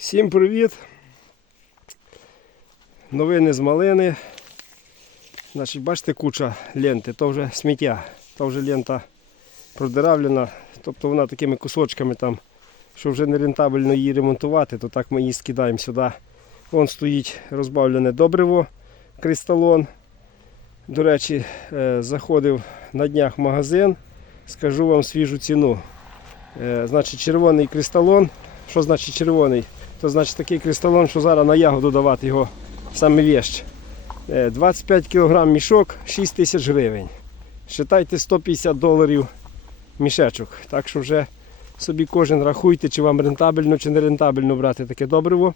Всім привіт! Новини з малини. Значить, бачите, куча ленти, то вже сміття, то вже лента продиравлена, тобто вона такими кусочками там, що вже не рентабельно її ремонтувати, то так ми її скидаємо сюди. Вон стоїть розбавлене добриво, кристалон. До речі, е, заходив на днях в магазин, скажу вам свіжу ціну. Е, Значить, червоний кристалон. Що значить червоний? То значить такий кристалон, що зараз на ягоду давати його саме вещ. Е, 25 кг мішок, 6 тисяч гривень. Считайте 150 доларів мішечок. Так що вже собі кожен рахуйте, чи вам рентабельно, чи не рентабельно брати таке добриво.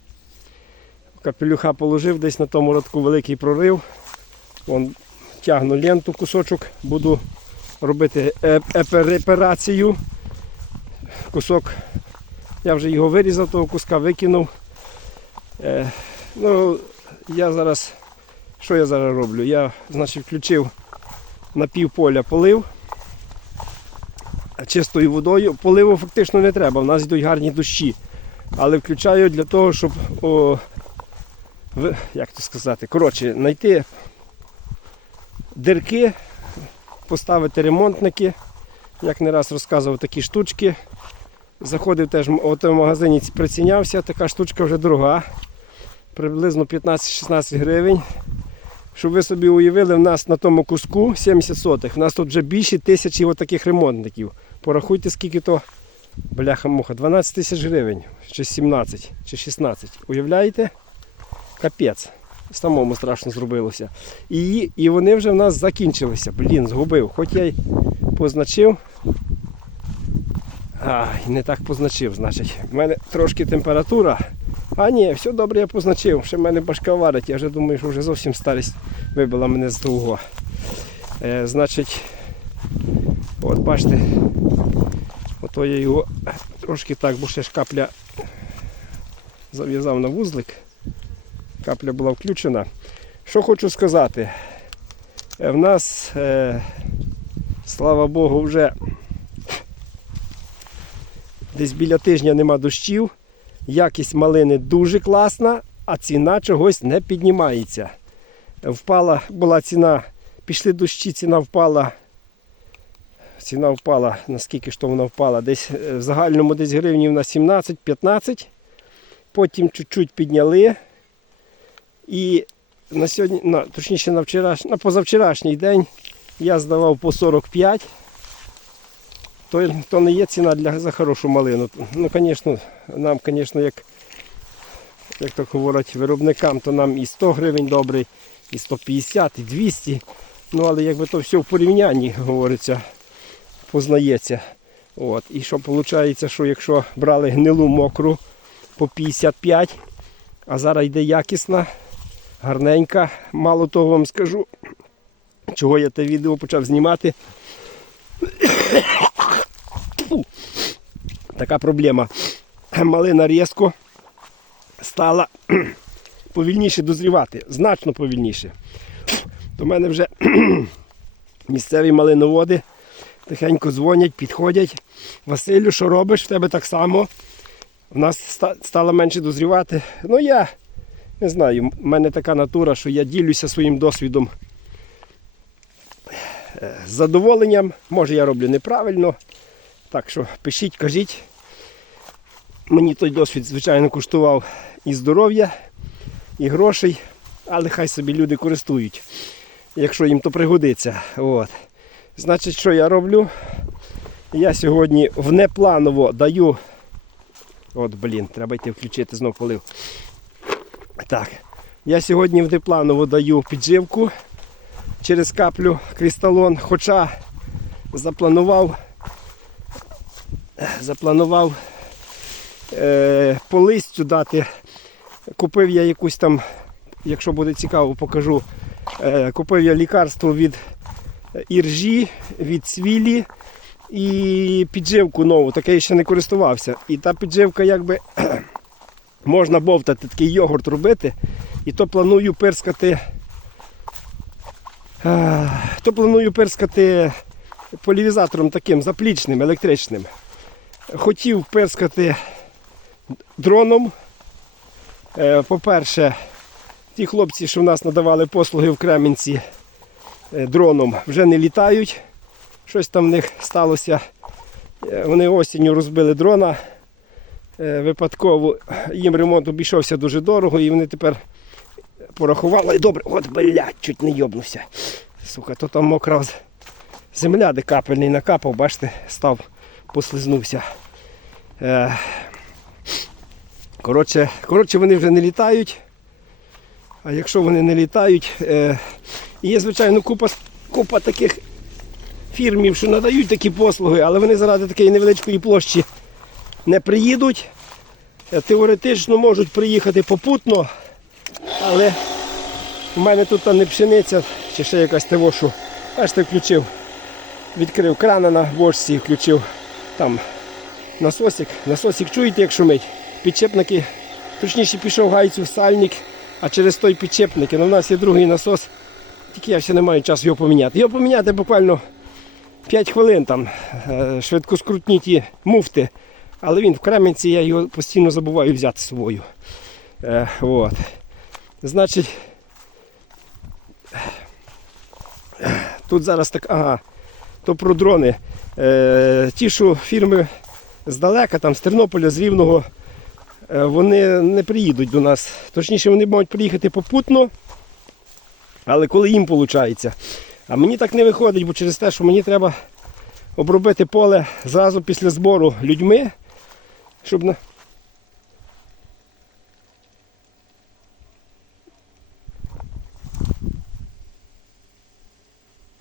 Капелюха положив, десь на тому рядку великий прорив. Вон, тягну ленту кусочок, буду робити е- еперацію. Кусок я вже його вирізав, того куска викинув. Е, ну, я зараз, що я зараз роблю? Я значить, включив на пів поля полив чистою водою. Поливу фактично не треба, в нас йдуть гарні дощі. Але включаю для того, щоб о, ви- як то сказати, коротше, знайти дирки, поставити ремонтники. Як не раз розказував такі штучки. Заходив теж в магазині прицінявся, така штучка вже дорога. Приблизно 15-16 гривень. Щоб ви собі уявили, в нас на тому куску 70 сотих. У нас тут вже більше тисячі таких ремонтників. Порахуйте, скільки то бляха-муха, 12 тисяч гривень, чи 17, чи 16. Уявляєте? Капець. Самому страшно зробилося. І, і вони вже в нас закінчилися. Блін, згубив. Хоч я й позначив. Ай, не так позначив, значить. У мене трошки температура. А ні, все добре, я позначив. Ще в мене башка варить. Я вже думаю, що вже зовсім старість вибила мене з того. Е, значить, от бачите, ото я його трошки так, бо ще ж капля зав'язав на вузлик. Капля була включена. Що хочу сказати. Е, В нас, е, слава Богу, вже десь біля тижня нема дощів. Якість малини дуже класна, а ціна чогось не піднімається. Впала, була ціна, пішли дощі, ціна впала. Ціна впала, наскільки ж то вона впала? Десь е, в загальному десь гривнів на 17-15. Потім чуть-чуть підняли. І на сьогодні, на, точніше на, вчораш, на позавчорашній день я здавав по 45 то, то не є ціна для, за хорошу малину. Ну, звісно, нам, звісно, як, як то говорять виробникам, то нам і 100 гривень добрий, і 150, і 200. Ну, але якби то все в порівнянні говориться, познається. От. І що виходить, що якщо брали гнилу мокру по 55, а зараз йде якісна, гарненька, мало того вам скажу, чого я те відео почав знімати. Фу. Така проблема. Малина різко стала повільніше дозрівати, значно повільніше. До мене вже місцеві малиноводи тихенько дзвонять, підходять. Василю, що робиш? В тебе так само. У нас стало менше дозрівати. Ну я не знаю, в мене така натура, що я ділюся своїм досвідом е, з задоволенням. Може я роблю неправильно. Так що пишіть, кажіть. Мені той досвід, звичайно, коштував і здоров'я, і грошей, але хай собі люди користують, якщо їм то пригодиться. От. Значить, що я роблю? Я сьогодні внепланово даю. От, блін, треба йти включити, знов полив. Так. Я сьогодні внепланово даю підживку через каплю кристалон, хоча запланував запланував е, по дати. Купив я якусь там, якщо буде цікаво, покажу. Е, купив я лікарство від іржі, від свілі і підживку нову, таке я ще не користувався. І та підживка якби можна бовтати, такий йогурт робити. І то планую перскати. е, То планую перскати полівізатором таким заплічним, електричним. Хотів перскати дроном, Е, По-перше, ті хлопці, що в нас надавали послуги в Кремінці е, дроном, вже не літають. Щось там в них сталося. Е, Вони осінню розбили дрона. Випадково їм ремонт обійшовся дуже дорого, і вони тепер порахували. Добре, от блядь, чуть не йобнувся. Сука, то там мокра земля, де капельний накапав, бачите, став, послизнувся. Е, Коротше, коротше, вони вже не літають. А якщо вони не літають, е, є, звичайно, купа, купа таких фірмів, що надають такі послуги, але вони заради такої невеличкої площі не приїдуть. Е, Теоретично можуть приїхати попутно, але в мене тут не пшениця чи ще якась того, що бачите, включив, відкрив крана на бочці, включив там насосик. Насосик чуєте, як шумить? Підчепники, точніше пішов гайцю сальник, а через той підчепник. Ну, у нас є другий насос, тільки я ще не маю часу його поміняти. Його поміняти буквально 5 хвилин там, е, швидкоскрутні ті муфти. Але він в Кременці, я його постійно забуваю взяти з собою. Е, от. Значить, тут зараз так, ага, то про дрони. Е, ті, що фірми здалека, там з Тернополя, з Рівного, е, вони не приїдуть до нас. Точніше, вони можуть приїхати попутно, але коли їм виходить. А мені так не виходить, бо через те, що мені треба обробити поле зразу після збору людьми, щоб на.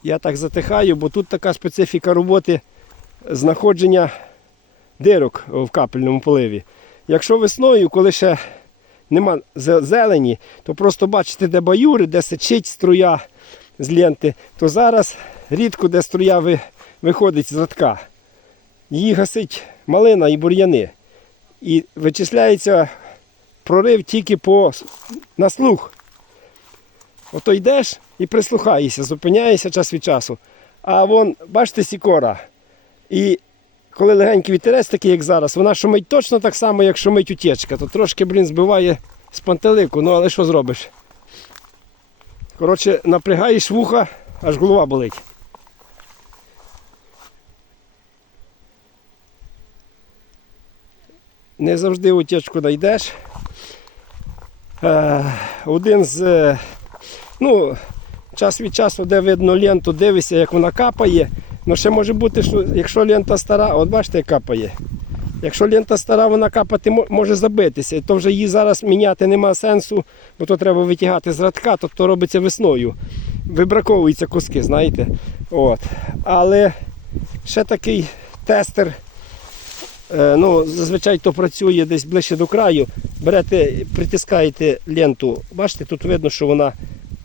Я так затихаю, бо тут така специфіка роботи знаходження дирок в капельному поливі. Якщо весною, коли ще нема зелені, то просто бачите, де баюри, де сичить струя з ленти, то зараз рідко де струя ви- виходить з радка. Її гасить малина і бур'яни. І вичисляється прорив тільки по, на слух. Ото йдеш і прислухаєшся, зупиняєшся час від часу. А вон, бачите, сікора. І коли легенький вітерець, такий, як зараз, вона шумить точно так само, як шумить утічка. То трошки, блін, збиває з пантелику, ну але що зробиш? Коротше, напрягаєш вуха, аж голова болить. Не завжди утічку знайдеш. Е, Один з е, Ну, час від часу, де видно ленту, дивишся, як вона капає. Ну ще може бути, що якщо лента стара, от бачите, капає. Якщо лента стара, вона капати може забитися, то вже її зараз міняти нема сенсу, бо то треба витягати з радка, то, то робиться весною. Вибраковуються куски, знаєте. От. Але ще такий тестер, е, ну, зазвичай то працює десь ближче до краю. Берете, притискаєте ленту, бачите, тут видно, що вона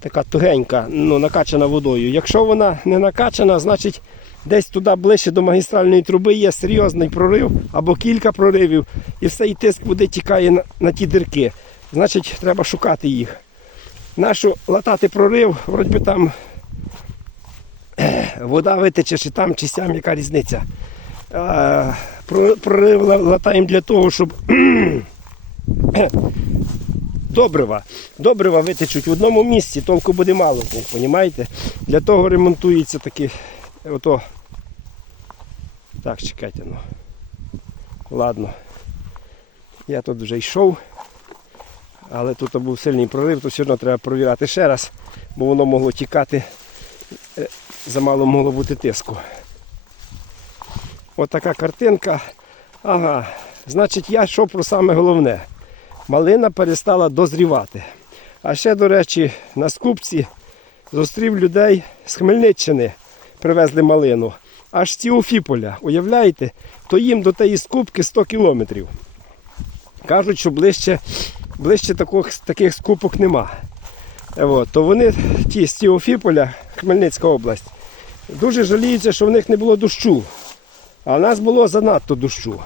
така тугенька, ну, накачана водою. Якщо вона не накачана, значить десь туди ближче до магістральної труби є серйозний прорив або кілька проривів, і все і тиск води тікає на, на ті дирки. Значить, треба шукати їх. Нашу латати прорив, вроді там вода витече, чи там, чи сям, яка різниця. А, прорив латаємо для того, щоб добрива. Добрива витечуть в одному місці, толку буде мало в? Для того ремонтується такі. Ото. Так, чекайте, ну. Ладно. Я тут вже йшов, але тут був сильний прорив, то все одно треба провіряти ще раз, бо воно могло тікати, е, замало могло бути тиску. От така картинка. Ага. Значить, я йшов про саме головне малина перестала дозрівати. А ще, до речі, на скупці зустрів людей з Хмельниччини, привезли малину. Аж з Тіофіполя, уявляєте, то їм до тієї скупки 100 кілометрів. Кажуть, що ближче, ближче таких, таких скупок нема. Е, От, то вони, ті з Тіофіполя, Хмельницька область, дуже жаліються, що в них не було дощу. А в нас було занадто дощу.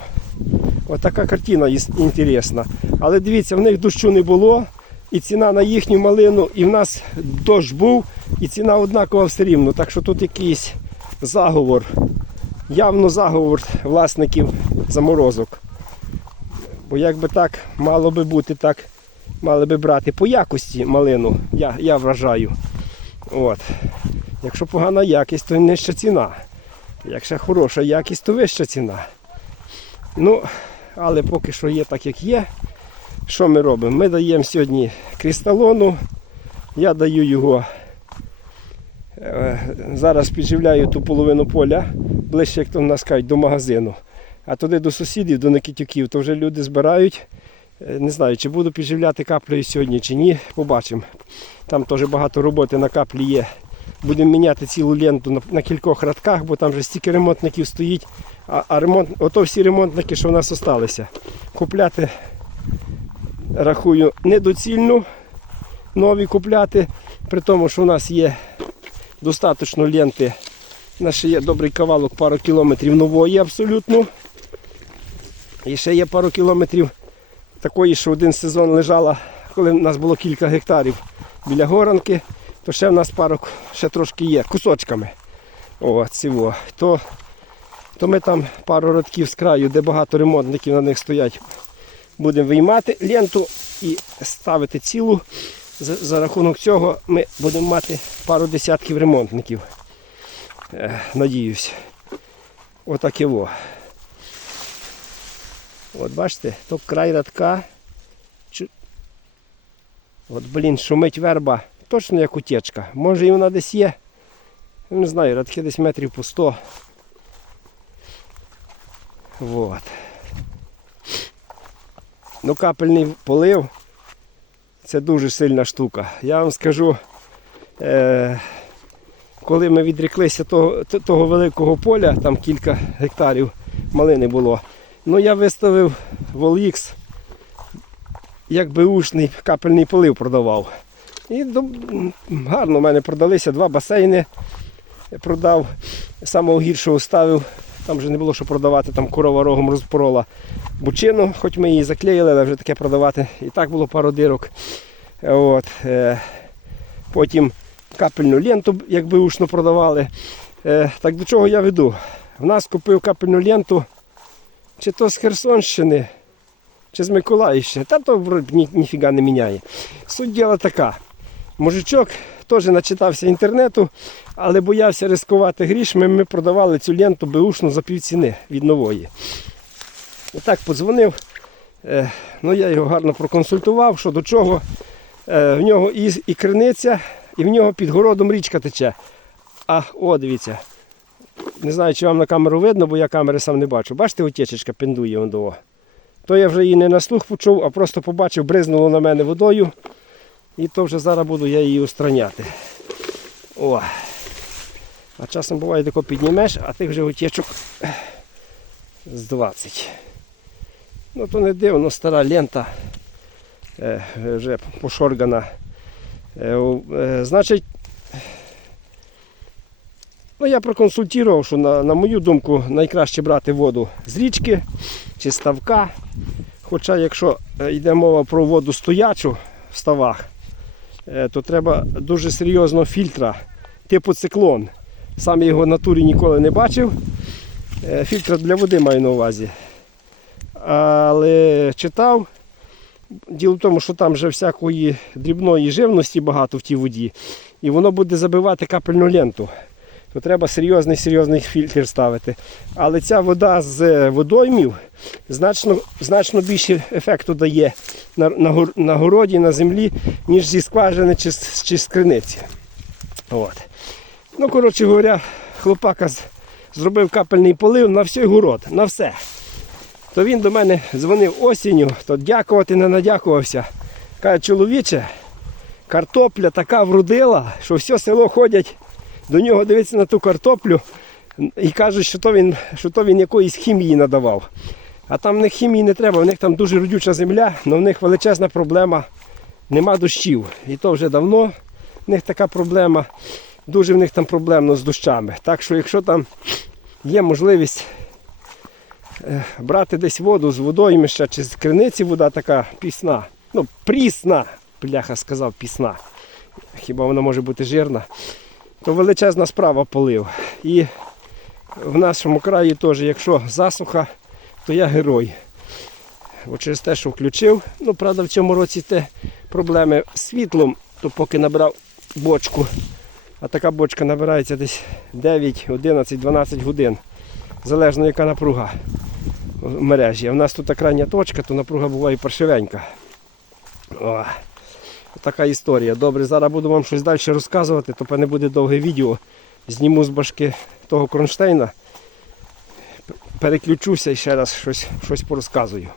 Отака картина інтересна. Але дивіться, в них дощу не було, і ціна на їхню малину, і в нас дощ був, і ціна однакова все рівно. Так що тут якийсь заговор, явно заговор власників заморозок. Бо якби так мало би бути так мали би брати по якості малину, я, я вважаю. От. Якщо погана якість, то нижча ціна. Якщо хороша якість, то вища ціна. Ну, але поки що є так, як є. Що ми робимо? Ми даємо сьогодні кристалону. Я даю його. Е, Зараз підживляю ту половину поля, ближче, як то в нас кажуть, до магазину. А туди до сусідів, до Никитюків, то вже люди збирають. Е, Не знаю, чи буду підживляти каплею сьогодні, чи ні. Побачимо. Там теж багато роботи на каплі є. Будемо міняти цілу ленту на, кількох радках, бо там вже стільки ремонтників стоїть. А, а ремонт, ото всі ремонтники, що в нас залишилися. Купляти, рахую, недоцільно нові купляти, при тому, що у нас є достатньо ленти. У нас ще є добрий кавалок, пару кілометрів нової абсолютно. І ще є пару кілометрів такої, що один сезон лежала, коли в нас було кілька гектарів біля горанки, то ще в нас пару ще трошки є кусочками. О, цього. То, то ми там пару родків з краю, де багато ремонтників на них стоять, будемо виймати ленту і ставити цілу. За, за рахунок цього ми будемо мати пару десятків ремонтників. Е, надіюсь. Отак його. От бачите, то край радка. Чу- От, блін, шумить верба. Точно як утечка. Може і вона десь є. Не знаю, радки десь метрів по 100. Вот. Ну, капельний полив це дуже сильна штука. Я вам скажу, е, коли ми відріклися того, того великого поля, там кілька гектарів малини було, ну я виставив Волікс, як беушний капельний полив продавав. І гарно в мене продалися два басейни. Продав, самого гіршого ставив, там вже не було що продавати, там корова рогом розпорола бучину, хоч ми її заклеїли, але вже таке продавати. І так було пару дирок. От, е, потім капельну ленту, як беушну продавали. Е, так до чого я веду? В нас купив капельну ленту, чи то з Херсонщини, чи з Миколаївщини. Та то ні, ніфіга не міняє. Суть діла така. Мужичок теж начитався інтернету, але боявся ризикувати грішми. Ми продавали цю ленту беушну за півціни від нової. І так подзвонив. Е, ну, я його гарно проконсультував, що до чого. Е, в нього і, і криниця, і в нього під городом річка тече. А, о, дивіться. Не знаю, чи вам на камеру видно, бо я камери сам не бачу. Бачите, утечечка пендує до. То я вже її не на слух почув, а просто побачив, бризнуло на мене водою. І то вже зараз буду я її устраняти. О. А часом буває тако піднімеш, а тих вже утечок з 20. Ну то не дивно, стара лента е, вже пошоргана. Е, е, значить, ну я проконсультував, що на, на мою думку найкраще брати воду з річки чи ставка. Хоча якщо йде мова про воду стоячу в ставах, то треба дуже серйозного фільтра, типу циклон. Сам його в натурі ніколи не бачив. Е, Фільтр для води маю на увазі. Але читав. Діло в тому, що там вже всякої дрібної живності багато в тій воді, і воно буде забивати капельну ленту. То треба серйозний серйозний фільтр ставити. Але ця вода з водоймів значно, значно більше ефекту дає на, на, на городі, на землі, ніж зі скважини чи, чи з криниці. От. Ну, коротше говоря, хлопака зробив капельний полив на всій город, на все. То він до мене дзвонив осінню, то дякувати не надякувався. Каже, чоловіче, картопля така вродила, що все село ходять до нього дивиться на ту картоплю і кажуть, що то він, що то він якоїсь хімії надавав. А там в них хімії не треба, в них там дуже родюча земля, але в них величезна проблема, нема дощів. І то вже давно в них така проблема. Дуже в них там проблемно з дощами. Так що якщо там є можливість е, брати десь воду з водоймища чи з криниці вода така пісна, ну прісна, бляха сказав пісна. Хіба вона може бути жирна? то величезна справа полив. І в нашому краї теж, якщо засуха, то я герой. Бо через те, що включив, ну правда в цьому році те проблеми з світлом, то поки набрав бочку. А така бочка набирається десь 9, 11, 12 годин. Залежно яка напруга в мережі. А в нас тут крайня точка, то напруга буває паршивенька. О, така історія. Добре, зараз буду вам щось далі розказувати, то не буде довге відео. Зніму з башки того кронштейна, переключуся і ще раз щось, щось порозказую.